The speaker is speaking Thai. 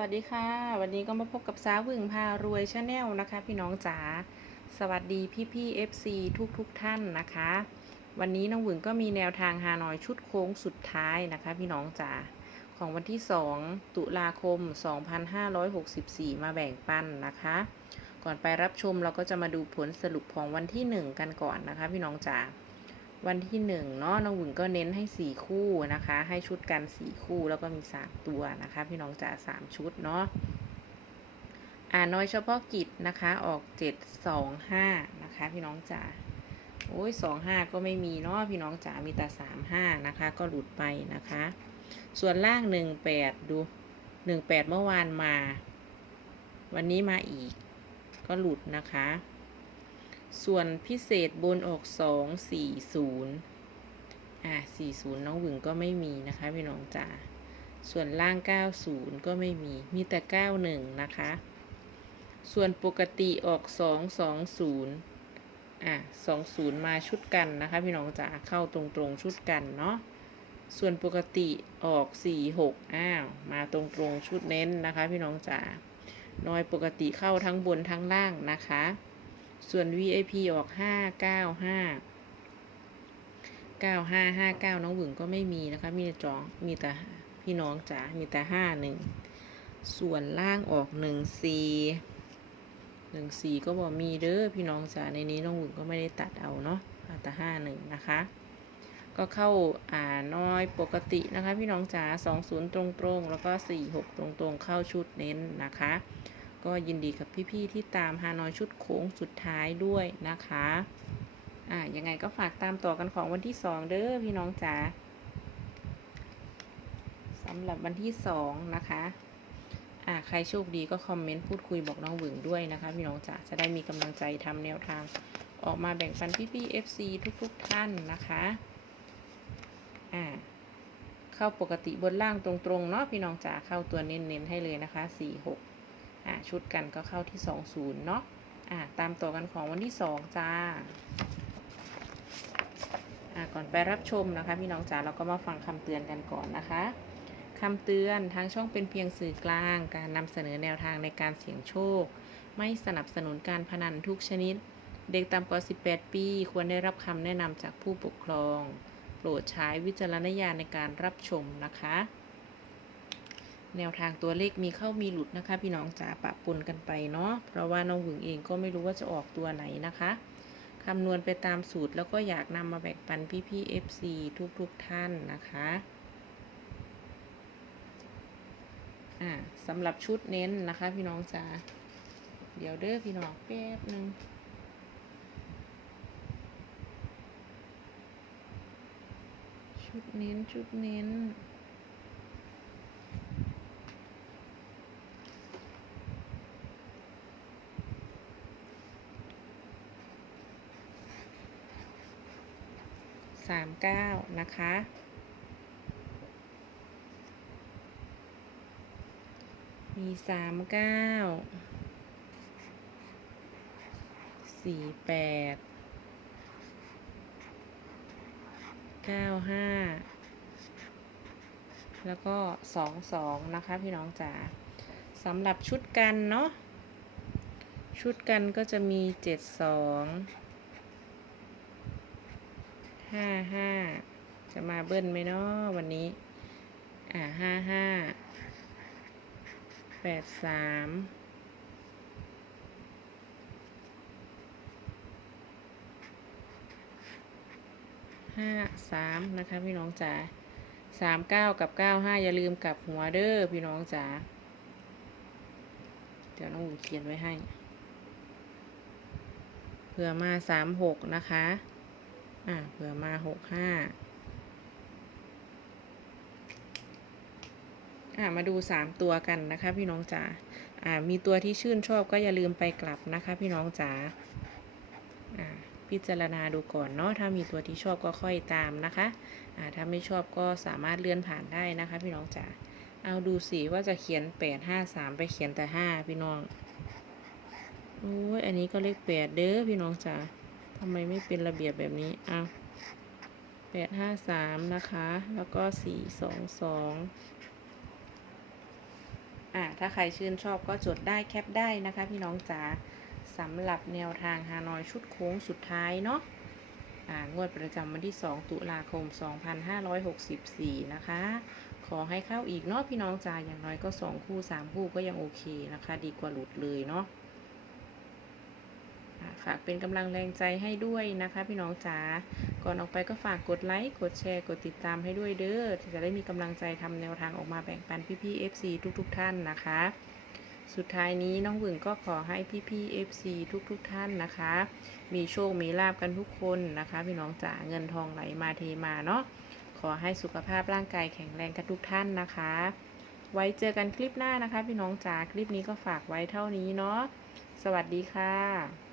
วัสดีค่ะ วันนี้ก็มาพบกับสาววึงพารวยชาแนลนะคะ พี่น้องจ๋าสวัสดีพี่พี่ๆ FC ทุกทุกท่านนะคะ วันนี้น้องหวึงก็มีแนวทางฮานอยชุดโค้งสุดท้ายนะคะ พี่น้องจ๋าของวันที่ 2 ตุลาคม 2564 มาแบ่งปันนะคะ ก่อนไปรับชมเราก็จะมาดูผลสรุปของวันที่ 1 กันก่อนนะคะ พี่น้องจ๋า วันที่หนึ่งเนาะน้องหวึงก็เน้นให้สี่คู่นะคะ ให้ชุดกันสี่คู่แล้วก็มีสามตัวนะคะ พี่น้องจ๋าสามชุดเนาะอ่าน้อยเฉพาะกิจนะคะออกเจ็ดสองห้านะคะ พี่น้องจ๋าโอ้ยสองห้าก็ไม่มีเนาะพี่น้องจ๋ามีแต่สามห้านะคะ ก็หลุดไปนะคะ ส่วนล่างหนึ่งแปดดูหนึ่งแปดเมื่อวานมา วันนี้มาอีก ก็หลุดนะคะ ส่วนพิเศษบนออกสองสี่ศูนย์อ่าสี่ศูนย์น้องหวึงก็ไม่มีนะคะพี่น้องจ๋าส่วนล่างเก้าศูนย์ก็ไม่มีมีแต่เก้าหนึ่งนะคะ ส่วนปกติออกสองสองศูนย์อะสองศูนย์มาชุดกันนะคะ พี่น้องจ๋าเข้าตรงตรงๆชุดกันเนาะส่วนปกติออกสี่หกอ้าว มาตรงตรงๆชุดเน้นนะคะ พี่น้องจ๋าน้อยปกติเข้าทั้งบนทั้งล่างนะคะ ส่วน VIP ออก595 9559น้องหวึงก็ไม่มีนะคะ มีแต่จองมีแต่พี่น้องจ๋า มีแต่51ส่วนล่างออก14 14ก็บอกมีเด้อพี่น้องจ๋าในนี้น้องหวึงก็ไม่ได้ตัดเอาเนาะเอาแต่51นะคะ ก็เข้าอ่าน้อยปกตินะคะ พี่น้องจ๋า20ตรงๆ แล้วก็46ตรงๆ เข้าชุดเน้นนะคะ ก็ยินดีกับพี่ๆที่ตามฮานอยชุดโค้งสุดท้ายด้วยนะคะ อ่ายังไงก็ฝากตามต่อกันของวันที่สองเด้อพี่น้องจ๋าสำหรับวันที่สองนะคะอ่าใครโชคดีก็คอมเมนต์พูดคุยบอกน้องหวึงด้วยนะคะพี่น้องจ๋าจะได้มีกำลังใจทำแนวทางออกมาแบ่งปันพี่ๆ FC ทุกๆ ท่านนะคะอ่าเข้าปกติบนล่างตรงๆ เนาะพี่น้องจ๋าเข้าตัวเน้นๆให้เลยนะคะสี่หก อ่าชุดกันก็เข้าที่20เนาะอ่าตามต่อกันของวันที่2จ้าอ่าก่อนไปรับชมนะคะ พี่น้องจ๋าเราก็มาฟังคำเตือนกันก่อนนะคะคำเตือนทางช่องเป็นเพียงสื่อกลาง การนำเสนอแนวทางในการเสี่ยงโชค ไม่สนับสนุนการพนันทุกชนิด เด็กต่ำกว่า 18 ปี ควรได้รับคำแนะนำจากผู้ปกครอง โปรดใช้วิจารณญาณในการรับชมนะคะ แนวทางตัวเลขมีเข้ามีหลุดนะคะ พี่น้องจ๋าปะปนกันไปเนาะเพราะว่าน้องหึงเองก็ไม่รู้ว่าจะออกตัวไหนนะคะคำนวณไปตามสูตรแล้วก็อยากนำมาแบ่งปันพี่ๆ FC ทุกๆท่านนะคะอ่าสำหรับชุดเน้นนะคะ พี่น้องจ๋าเดี๋ยวเด้อพี่น้องแป๊บหนึ่งชุดเน้นชุดเน้น สามเก้านะคะ มีสามเก้าสี่แปดเก้าห้าแล้วก็สองสองนะคะพี่น้องจ๋าสำหรับชุดกันเนาะชุดกันก็จะมีเจ็ดสอง ห้าห้าจะมาเบิ้ลไหมเนาะวันนี้ อ่าห้าห้าแปดสามห้าสามนะคะพี่น้องจ๋าสามเก้ากับเก้าห้าอย่าลืมกลับหัวเด้อพี่น้องจ๋าเดี๋ยวน้องหมูเขียนไว้ให้ เผื่อมาสามหกนะคะ อ่าเผื่อมาหกห้าอ่ามาดูสามตัวกันนะคะพี่น้องจ๋าอ่ามีตัวที่ชื่นชอบก็อย่าลืมไปกลับนะคะพี่น้องจ๋าอ่าพิจารณาดูก่อนเนาะถ้ามีตัวที่ชอบก็ค่อยตามนะคะอ่าถ้าไม่ชอบก็สามารถเลื่อนผ่านได้นะคะพี่น้องจ๋าเอาดูสิว่าจะเขียนแปดห้าสามไปเขียนแต่ห้าพี่น้องโอ้ยอันนี้ก็เลขแปดเด้อพี่น้องจ๋า ทำไมไม่เป็นระเบียบแบบนี้อ้าแปดห้าสามนะคะ แล้วก็สี่สองสองอ่าถ้าใครชื่นชอบก็จดได้แคปได้นะคะ พี่น้องจ๋าสำหรับแนวทางฮานอยชุดโค้งสุดท้ายเนาะอ่างวดประจำวันที่ 2 ตุลาคม 2564 นะคะ ขอให้เข้าอีกเนาะพี่น้องจ๋าอย่างน้อยก็ 2 คู่ 3 คู่ก็ยังโอเคนะคะ ดีกว่าหลุดเลยเนาะ ฝากเป็นกำลังแรงใจให้ด้วยนะคะ พี่น้องจ๋าก่อนออกไปก็ฝากกดไลค์กดแชร์กดติดตามให้ด้วยเด้อจะได้มีกำลังใจทำแนวทางออกมาแบ่งปันพี่ๆ FC ทุกๆ ท่านนะคะ สุดท้ายนี้น้องหวึงก็ขอให้พี่ๆ FC ทุกๆ ท่านนะคะ มีโชคมีลาบกันทุกคนนะคะ พี่น้องจ๋าเงินทองไหลมาเทมาเนาะขอให้สุขภาพร่างกายแข็งแรงกันทุกท่านนะคะ ไว้เจอกันคลิปหน้านะคะ พี่น้องจ๋าคลิปนี้ก็ฝากไว้เท่านี้เนาะสวัสดีค่ะ